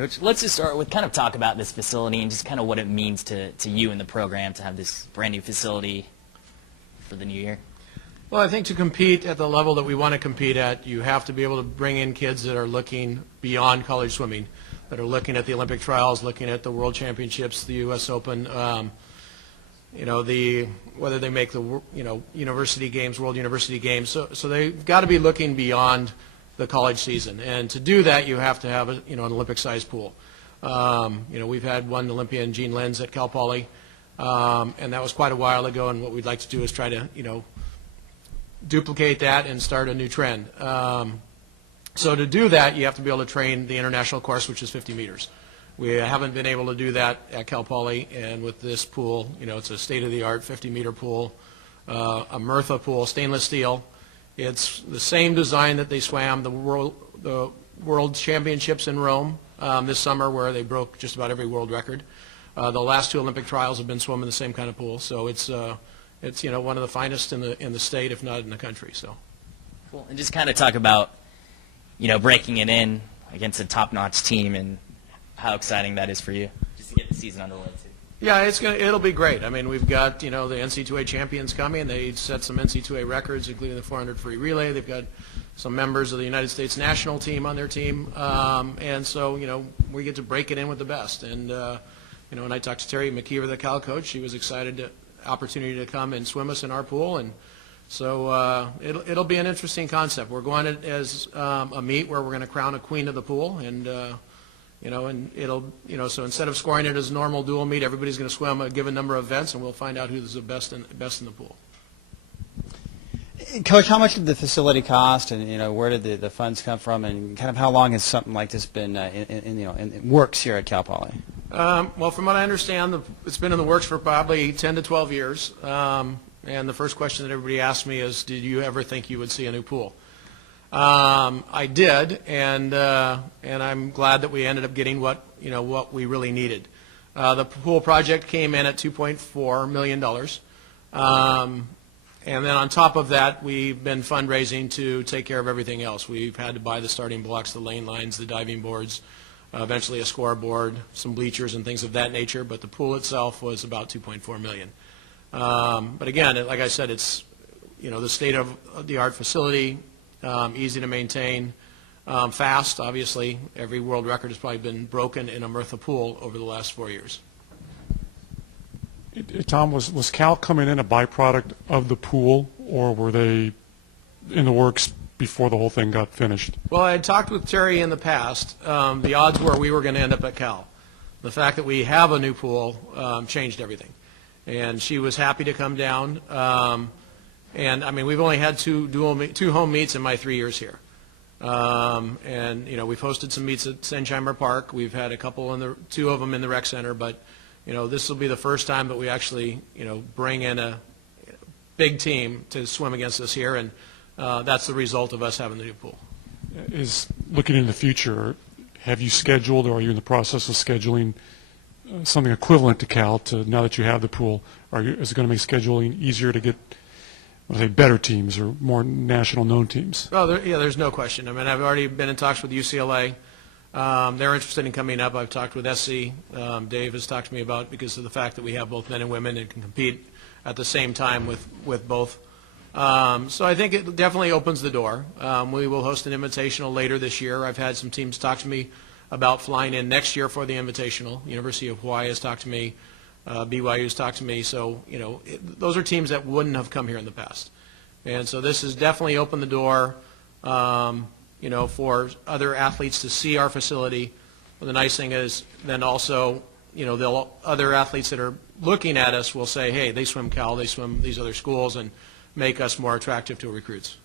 Coach. Let's just start with kind of talk about this facility and just kind of what it means to you and the program to have this brand new facility for the new year. Well, I think to compete at the level that we want to compete at, you have to be able to bring in kids that are looking beyond college swimming, that are looking at the Olympic trials, looking at the World Championships, the U.S. Open, whether they make the university games, World University Games. So they've got to be looking beyond the college season, and to do that, you have to have an Olympic-sized pool. We've had one Olympian, Gene Lenz, at Cal Poly, and that was quite a while ago. And what we'd like to do is try to duplicate that and start a new trend. So to do that, you have to be able to train the international course, which is 50 meters. We haven't been able to do that at Cal Poly, and with this pool, it's a state-of-the-art 50-meter pool, a Murtha pool, stainless steel. It's the same design that they swam the World Championships in Rome this summer, where they broke just about every world record. The last two Olympic trials have been swum in the same kind of pool, so it's one of the finest in the state, if not in the country. So, cool. And just kind of talk about breaking it in against a top-notch team and how exciting that is for you, just to get the season underway too. Yeah, it'll be great. I mean, we've got the NCAA champions coming. They set some NCAA records, including the 400 free relay. They've got some members of the United States national team on their team, and so we get to break it in with the best. And when I talked to Terry McKeever, the Cal coach, she was excited opportunity to come and swim us in our pool, and so it'll be an interesting concept. We're going it as a meet where we're going to crown a queen of the pool, and and it'll so instead of scoring it as a normal dual meet, everybody's going to swim a given number of events, and we'll find out who's the best in the pool. Coach, how much did the facility cost, and where did the funds come from, and kind of how long has something like this been in works here at Cal Poly? Well, from what I understand, it's been in the works for probably 10 to 12 years. And the first question that everybody asked me is, did you ever think you would see a new pool? I did, and I'm glad that we ended up getting what we really needed. The pool project came in at $2.4 million. And then on top of that, we've been fundraising to take care of everything else. We've had to buy the starting blocks, the lane lines, the diving boards, eventually a scoreboard, some bleachers and things of that nature, but the pool itself was about $2.4 million. But again, like I said, it's the state-of-the-art facility, easy to maintain, fast. Obviously, every world record has probably been broken in a Murtha pool over the last 4 years. Tom, was Cal coming in a byproduct of the pool, or were they in the works before the whole thing got finished? Well, I had talked with Terry in the past. The odds were we were going to end up at Cal. The fact that we have a new pool changed everything. And she was happy to come down. And, I mean, we've only had two home meets in my 3 years here. And, we've hosted some meets at Sensheimer Park. We've had a couple, two of them in the rec center. But, this will be the first time that we actually, bring in a big team to swim against us here. And that's the result of us having the new pool. Is looking in the future, have you scheduled, or are you in the process of scheduling something equivalent to Cal now that you have the pool? Is it going to make scheduling easier to get, better teams or more national known teams? Well, there's no question. I mean, I've already been in talks with UCLA. They're interested in coming up. I've talked with SC. Dave has talked to me about because of the fact that we have both men and women and can compete at the same time with both. So I think it definitely opens the door. We will host an invitational later this year. I've had some teams talk to me about flying in next year for the invitational. University of Hawaii has talked to me. BYU has talked to me. So, those are teams that wouldn't have come here in the past. And so this has definitely opened the door, for other athletes to see our facility. But the nice thing is then also, other athletes that are looking at us will say, hey, they swim Cal, they swim these other schools, and make us more attractive to recruits.